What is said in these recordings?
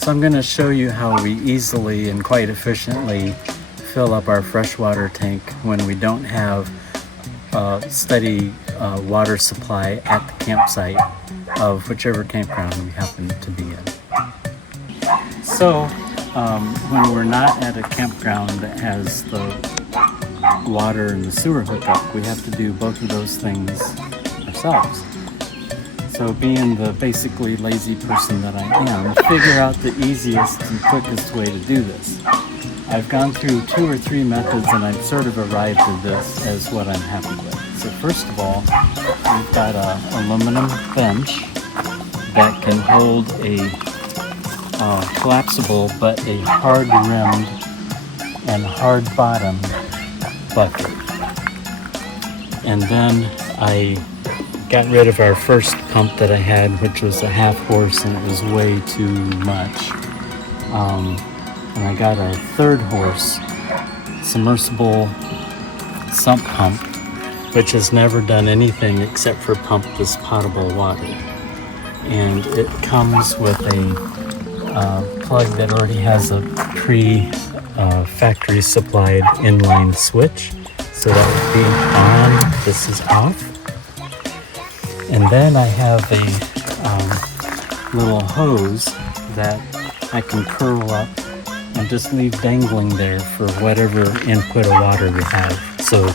So I'm going to show you how we easily and quite efficiently fill up our freshwater tank when we don't have a steady water supply at the campsite of whichever campground we happen to be in. So when we're not at a campground that has the water and the sewer hookup, we have to do both of those things ourselves. So being the basically lazy person that I am, figure out the easiest and quickest way to do this. I've gone through 2 or 3 methods and I've sort of arrived at this as what I'm happy with. So first of all, we've got an aluminum bench that can hold a collapsible but a hard-rimmed and hard-bottomed bucket. And then I got rid of our first pump that I had, which was a half horse, and it was way too much. And I got a 3rd horse submersible sump pump, which has never done anything except for pump this potable water. And it comes with a plug that already has a factory supplied inline switch. So that would be on, this is off. And then I have a little hose that I can curl up and just leave dangling there for whatever input of water we have. So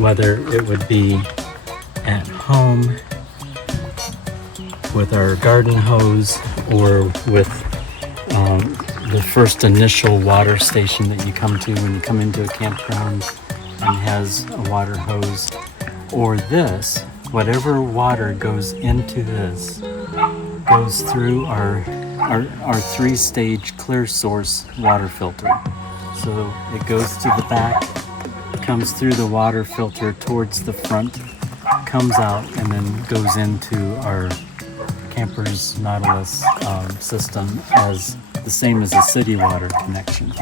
whether it would be at home with our garden hose or with the first initial water station that you come to when you come into a campground and has a water hose, or this, whatever water goes into this goes through our 3-stage clear source water filter. So it goes to the back, comes through the water filter towards the front, comes out, and then goes into our camper's Nautilus system as the same as a city water connection.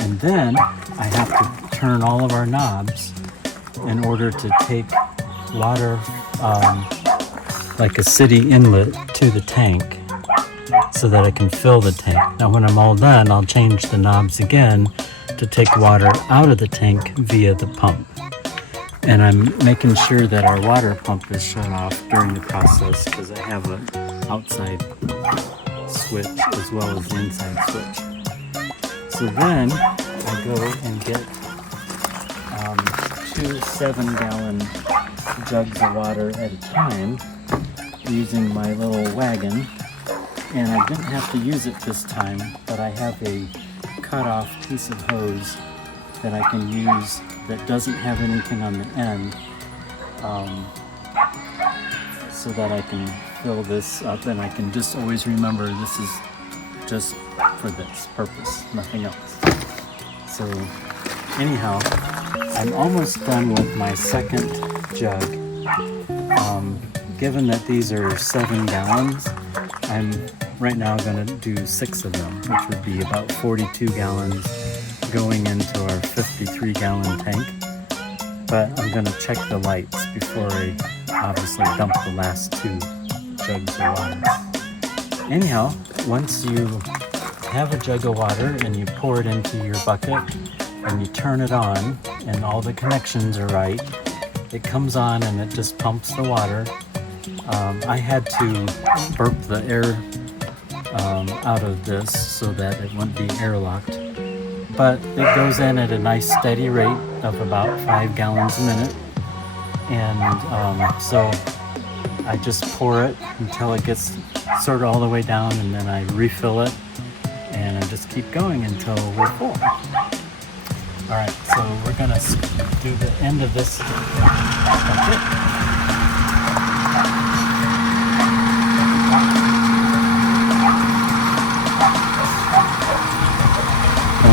And then I have to turn all of our knobs in order to take water like a city inlet to the tank so that I can fill the tank. Now when I'm all done, I'll change the knobs again to take water out of the tank via the pump. And I'm making sure that our water pump is shut off during the process because I have an outside switch as well as the inside switch. So then I go and get 2 7-gallon jugs of water at a time using my little wagon. And I didn't have to use it this time, but I have a cut off piece of hose that I can use that doesn't have anything on the end, so that I can fill this up, and I can just always remember this is just for this purpose, nothing else. So anyhow, I'm almost done with my second jug. Given that these are 7 gallons, I'm right now going to do 6 of them, which would be about 42 gallons going into our 53-gallon tank. But I'm going to check the lights before I obviously dump the last 2 jugs of water. Anyhow, once you have a jug of water and you pour it into your bucket and you turn it on and all the connections are right, it comes on and it just pumps the water. I had to burp the air out of this so that it wouldn't be airlocked. But it goes in at a nice steady rate of about 5 gallons a minute. And so I just pour it until it gets sort of all the way down, and then I refill it and I just keep going until we're full. Alright, so we're gonna do the end of this bucket.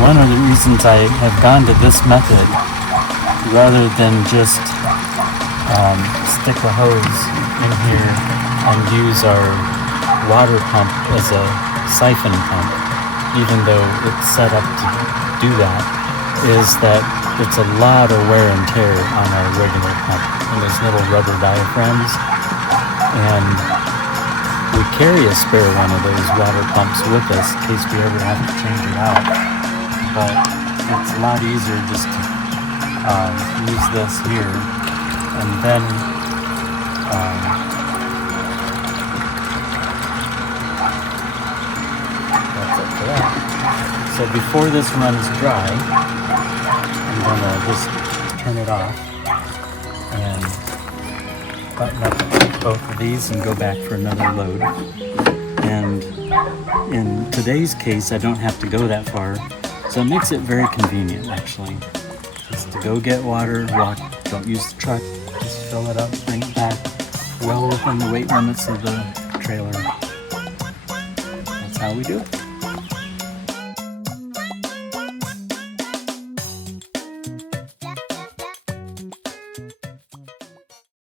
One of the reasons I have gone to this method rather than just stick a hose in here and use our water pump as a siphon pump, even though it's set up to do that, is that it's a lot of wear and tear on our regular pump and those little rubber diaphragms. And We carry a spare one of those water pumps with us in case we ever have to change it out. But it's a lot easier just to use this here, and then that's it for that. So before this runs dry, I'm gonna just turn it off and button up both of these and go back for another load. And in today's case, I don't have to go that far, so it makes it very convenient actually. Just to go get water, walk, don't use the truck, just fill it up, bring it back, well within the weight limits of the trailer. That's how we do it.